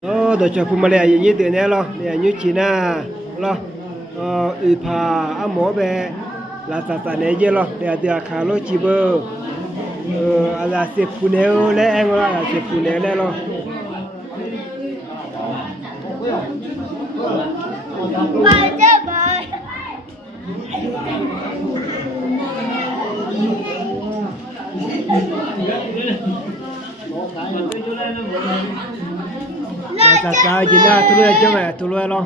Dah campur malai yang ini tu ni loh, yang ini Cina loh, ipa amo be, lasa ni je loh, dia kalau ciber, ada sepuneu le eng loh, ada sepuneu le loh. Baca boy. Lasa Cina tu le je mah, tu le loh.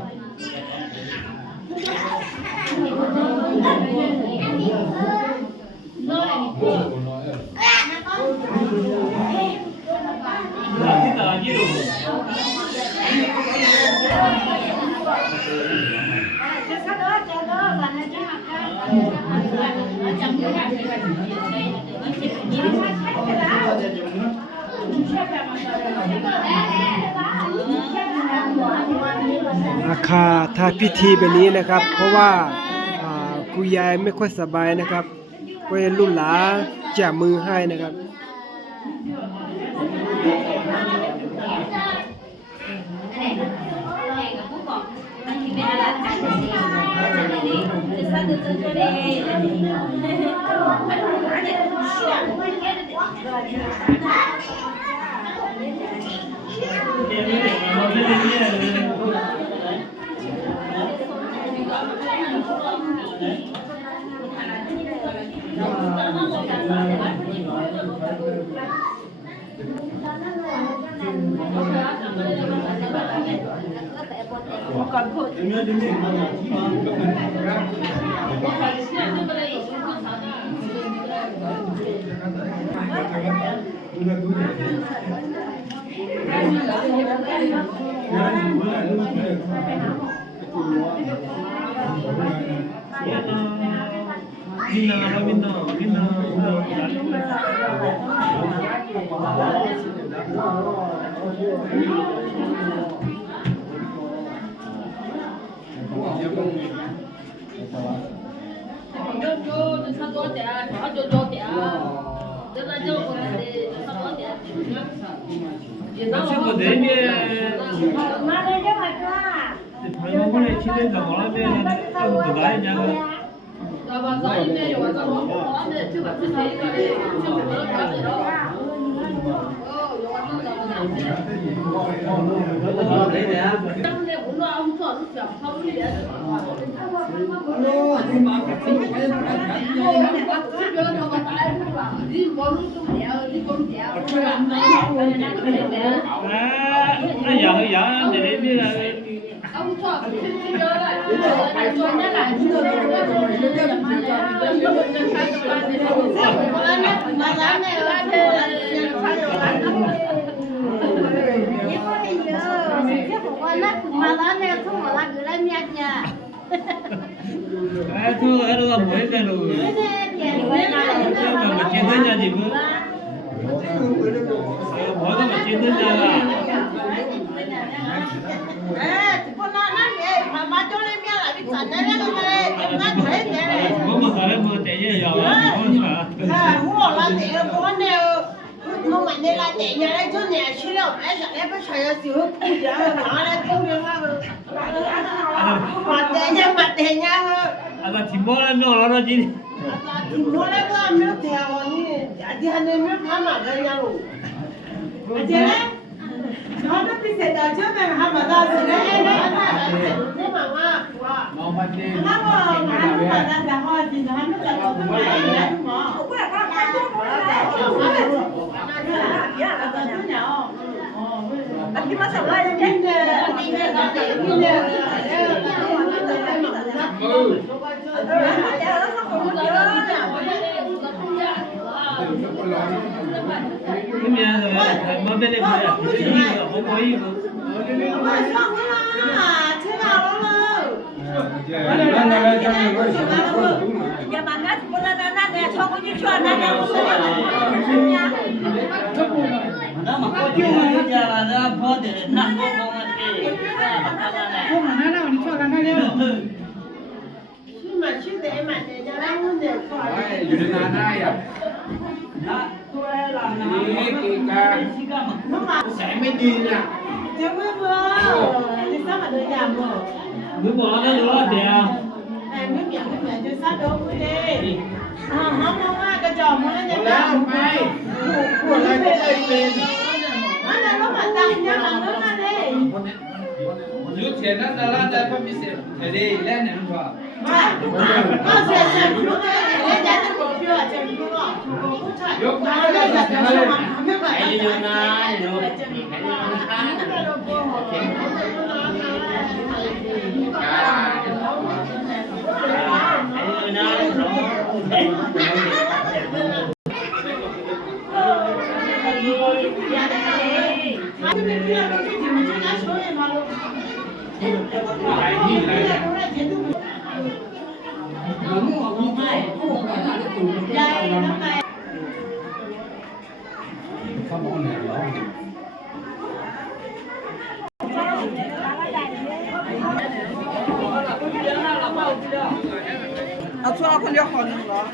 ราคาถ้าพิธีแบบนี้นะครับเพราะว่าคุณยายไม่ค่อยสบายนะครับก็ให้ลูกหลานจับมือให้นะครับนี่กีกาแสงไม่ดีเนี่ย结婚不？你上班都家不？如果那多少钱啊？哎，没免，就3周不的。啊，好嘛，个叫么人家家不ไปพูดอะไรก็เลยเป็นอันนั้นเรามาตั้งยังหลังนั้นมาเลย ยุทธเห็นนั่นแต่ละแต่พระมิเศษเดี๋ยวเล่นเนี่ยมันว่า มาก็เสียใจรู้เลยเล่นยันจะบอกพี่ว่าจะรู้หรอยกมาเลยจะจะมาไม่ไหว ไอ้ยูนาเดี๋ยว啊，做了空调好冷了。